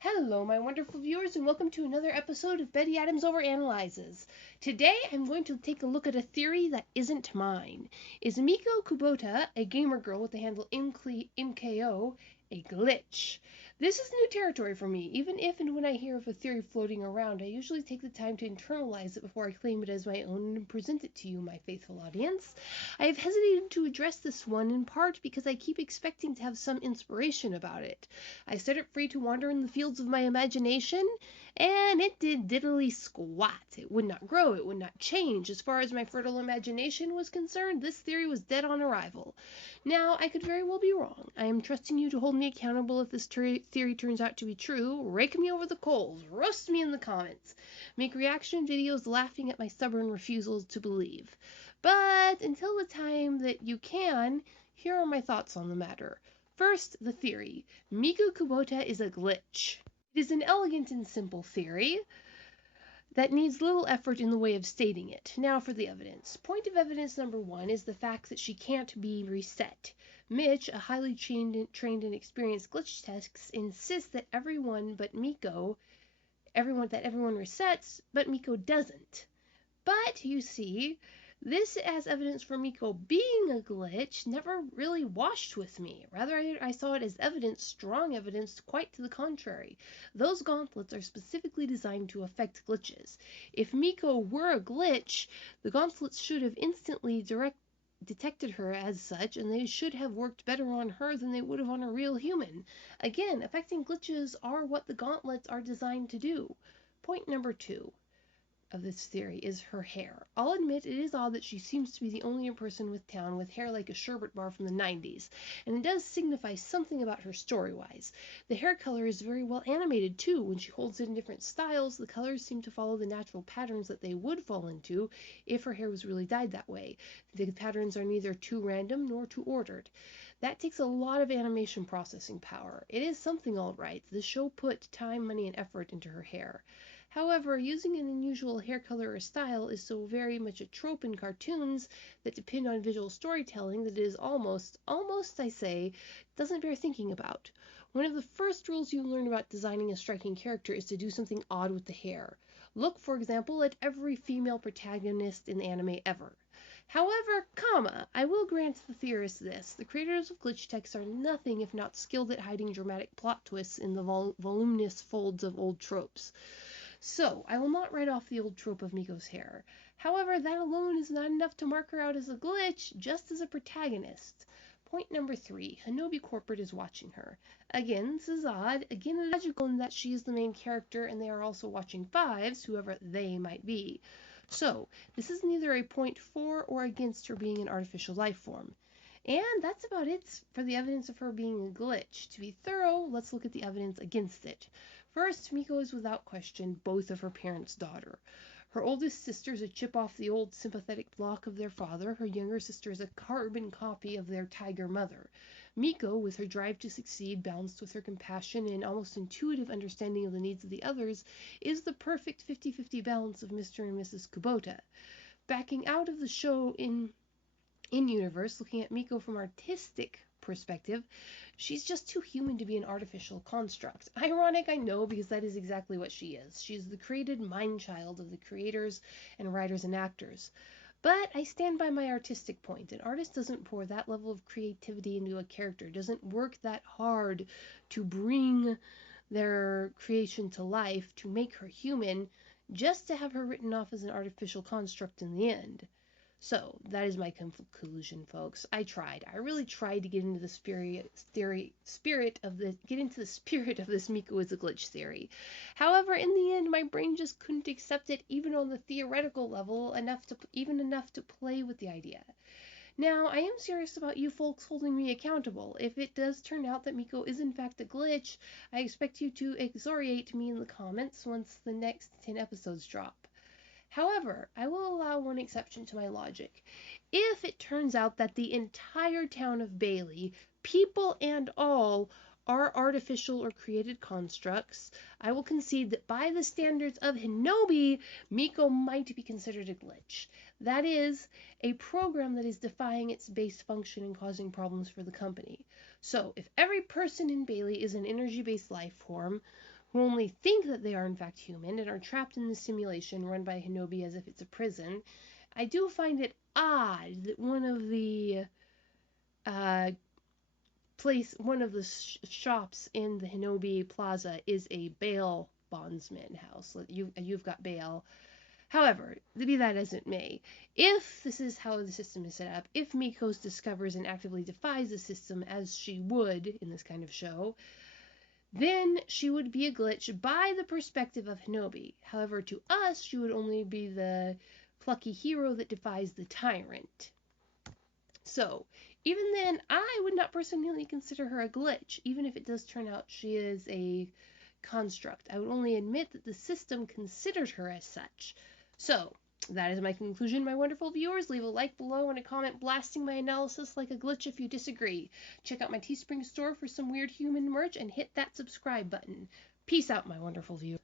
Hello, my wonderful viewers, and welcome to another episode of Betty Adams Overanalyzes. Today, I'm going to take a look at a theory that isn't mine. Is Miko Kubota, a gamer girl with the handle Me-K.O, a glitch? This is new territory for me. Even if and when I hear of a theory floating around, I usually take the time to internalize it before I claim it as my own and present it to you, my faithful audience. I have hesitated to address this one in part because I keep expecting to have some inspiration about it. I set it free to wander in the fields of my imagination, and it did diddly squat. It would not grow, it would not change. As far as my fertile imagination was concerned, this theory was dead on arrival. Now, I could very well be wrong. I am trusting you to hold me accountable if this theory turns out to be true. Rake me over the coals, roast me in the comments, make reaction videos laughing at my stubborn refusals to believe. But until the time that you can, here are my thoughts on the matter. First, the theory. Miko Kubota is a glitch. It is an elegant and simple theory that needs little effort in the way of stating it. Now for the evidence. Point of evidence number one is the fact that she can't be reset. Mitch, a highly trained and experienced glitch test, insists that everyone resets, but Miko doesn't. But, you see, this as evidence for Miko being a glitch never really washed with me. Rather, I saw it as evidence, strong evidence, quite to the contrary. Those gauntlets are specifically designed to affect glitches. If Miko were a glitch, the gauntlets should have instantly detected her as such, and they should have worked better on her than they would have on a real human. Again, affecting glitches are what the gauntlets are designed to do. Point number two of this theory is her hair. I'll admit it is odd that she seems to be the only person with town with hair like a sherbet bar from the 90s, and it does signify something about her story-wise. The hair color is very well animated too. When she holds it in different styles, the colors seem to follow the natural patterns that they would fall into if her hair was really dyed that way. The patterns are neither too random nor too ordered. That takes a lot of animation processing power. It is something all right. The show put time, money, and effort into her hair. However, using an unusual hair color or style is so very much a trope in cartoons that depend on visual storytelling that it is almost I say, doesn't bear thinking about. One of the first rules you learn about designing a striking character is to do something odd with the hair. Look, for example, at every female protagonist in anime ever. However, I will grant the theorists this. The creators of glitch texts are nothing if not skilled at hiding dramatic plot twists in the voluminous folds of old tropes. So, I will not write off the old trope of Miko's hair. However, that alone is not enough to mark her out as a glitch, just as a protagonist. Point number three, Hinobi Corporate is watching her. Again, this is odd. Again, it is logical in that she is the main character and they are also watching fives, whoever they might be. So, this is neither a point for or against her being an artificial life form. And that's about it for the evidence of her being a glitch. To be thorough, let's look at the evidence against it. First, Miko is without question both of her parents' daughter. Her oldest sister is a chip off the old sympathetic block of their father. Her younger sister is a carbon copy of their tiger mother. Miko, with her drive to succeed balanced with her compassion and almost intuitive understanding of the needs of the others, is the perfect 50-50 balance of Mr. and Mrs. Kubota. Backing out of the show in universe, looking at Miko from artistic perspective, she's just too human to be an artificial construct. Ironic, I know, because that is exactly what she is. She is the created mind child of the creators and writers and actors. But I stand by my artistic point. An artist doesn't pour that level of creativity into a character, doesn't work that hard to bring their creation to life, to make her human, just to have her written off as an artificial construct in the end. So, that is my conclusion, folks. I really tried to get into the spirit of this Miko is a glitch theory. However, in the end, my brain just couldn't accept it, even on the theoretical level, enough to play with the idea. Now, I am serious about you folks holding me accountable. If it does turn out that Miko is in fact a glitch, I expect you to excoriate me in the comments once the next 10 episodes drop. However, I will allow one exception to my logic. If it turns out that the entire town of Bailey, people and all, are artificial or created constructs, I will concede that by the standards of Hinobi, Miko might be considered a glitch. That is, a program that is defying its base function and causing problems for the company. So, if every person in Bailey is an energy-based life form, who only think that they are in fact human and are trapped in the simulation run by Hinobi as if it's a prison, I do find it odd that one of the uh, shops in the Hinobi Plaza is a bail bondsman house. You've got bail. However, be that as it may, if this is how the system is set up, if Miko discovers and actively defies the system as she would in this kind of show, then she would be a glitch by the perspective of Hinobi. However, to us, she would only be the plucky hero that defies the tyrant. So, even then, I would not personally consider her a glitch, even if it does turn out she is a construct. I would only admit that the system considered her as such. So, that is my conclusion, my wonderful viewers. Leave a like below and a comment blasting my analysis like a glitch if you disagree. Check out my Teespring store for some weird human merch and hit that subscribe button. Peace out, my wonderful viewers.